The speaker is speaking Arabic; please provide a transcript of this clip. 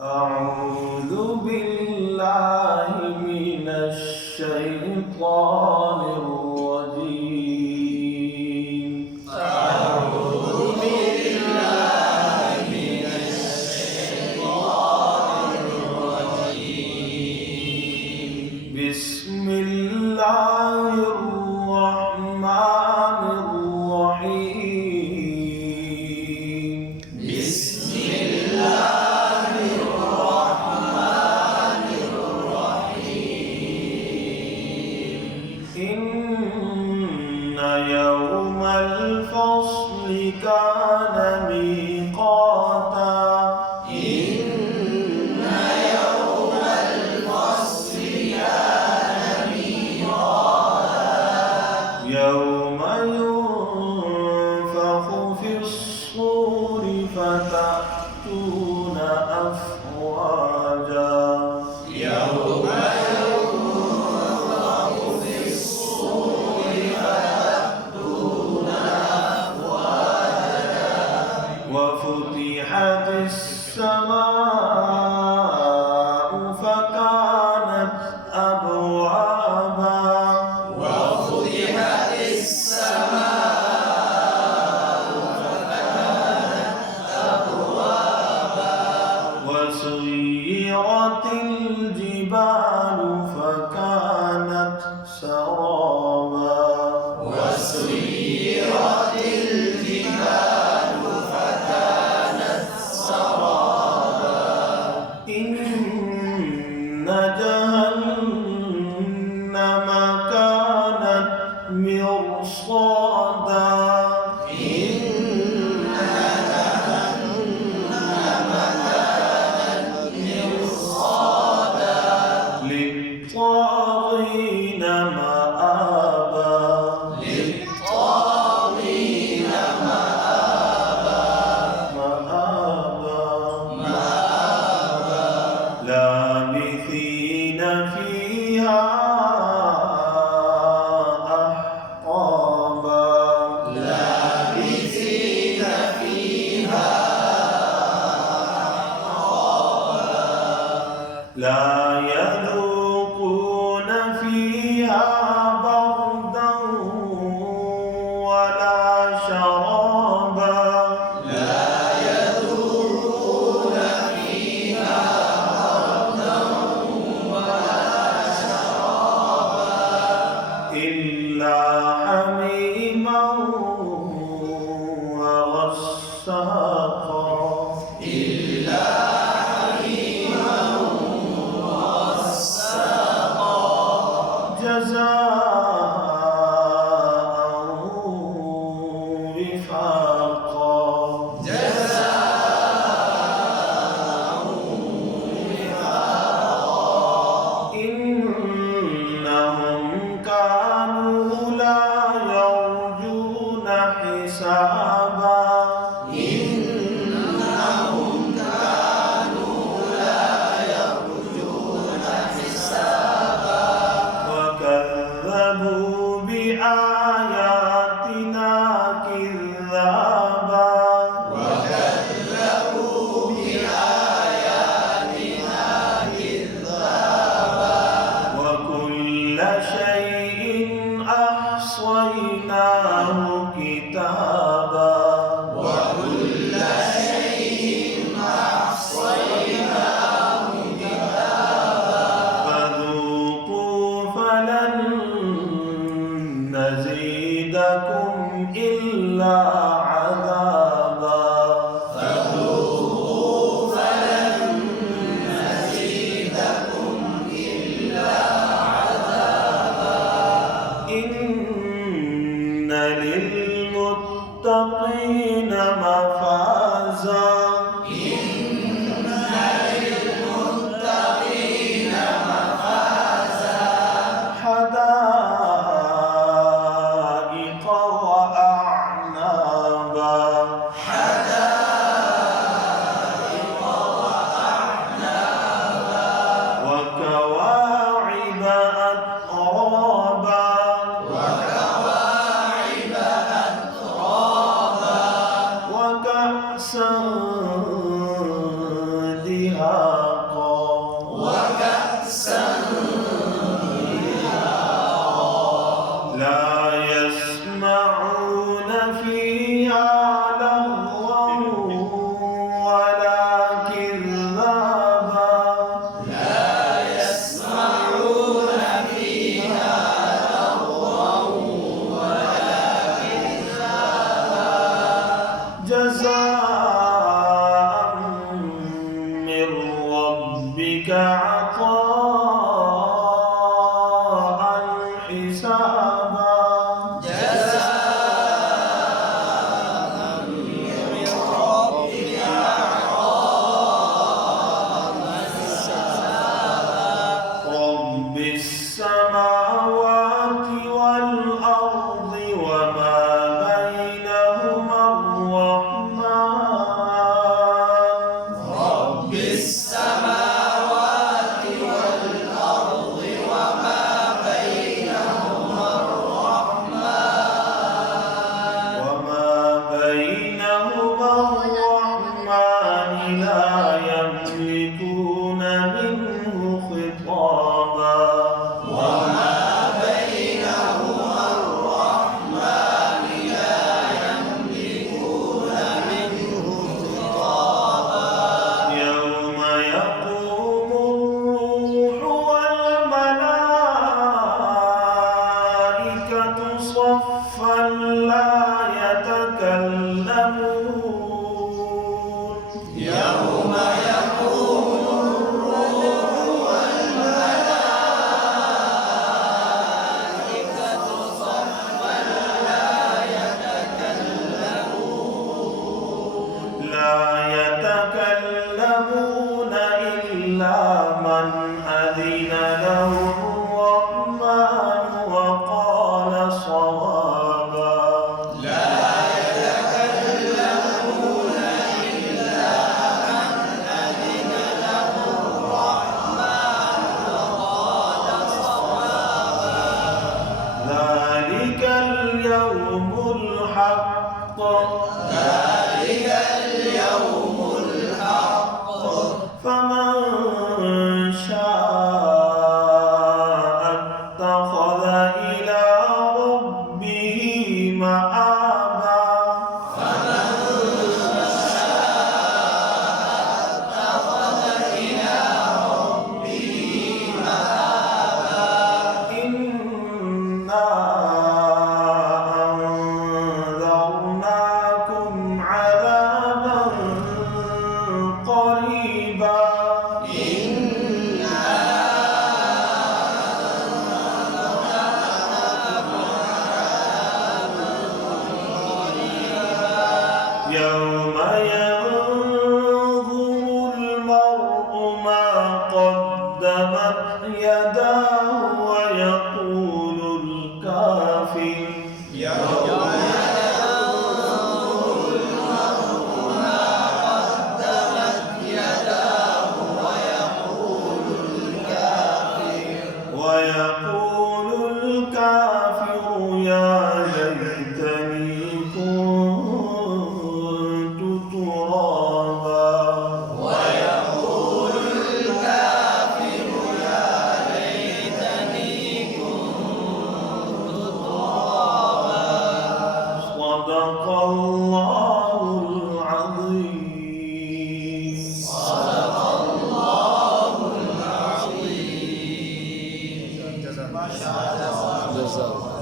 أعوذ بالله من الشيطان الرجيم. أعوذ بالله من الشيطان الرجيم. بسم الله الرحمن الرحيم. بسم الله الرحمن الرحيم. إن يوم الفصل كان ميقاتا. إن يوم الفصل كان ميقاتا. يوم ينفخ في الصور فتأتون أفواجا. يوم ينفخ في الصور فتأتون أفواجا. وفتحت السماء فكانت أبوابا. وفتحت السماء فكانت أبوابا. وسيرت الجبال فكانت سرابا. وسيرت الجبال فكانت سرابا. إن جهنم كانت مرصادا. إن جهنم كانت مرصادا. للطاغين مآبا. للطاغين مآبا. لابثين فيها أحقابا. لابثين فيها أحقابا. لا يذوقون فيها بردا ولا شرابا. لا يذوقون فيها بردا ولا شرابا. إلا حميما وغساقا. إلا حميما وغساقا. جزاء وفاقا. جزاء وفاقا. إنهم كانوا لا يرجون حسابا. إنهم كانوا لا يرجون حسابا. وكذبوا بآياتنا كذابا. وكذبوا بآياتنا كذابا. وكل شيء أحصيناه كتابا. وكل شيء أحصيناه كتابا. فذوقوا فلن نزيدكم إلا عذابا. فذوقوا فلن نزيدكم إلا عذابا. إن للمتقين مفازا. إن للمتقين مفازا. حدائق وأعنابا. حدائق وأعنابا. وكواعب أترابا. وكواعب أترابا. وكأسا دهاقا. جزاء الله.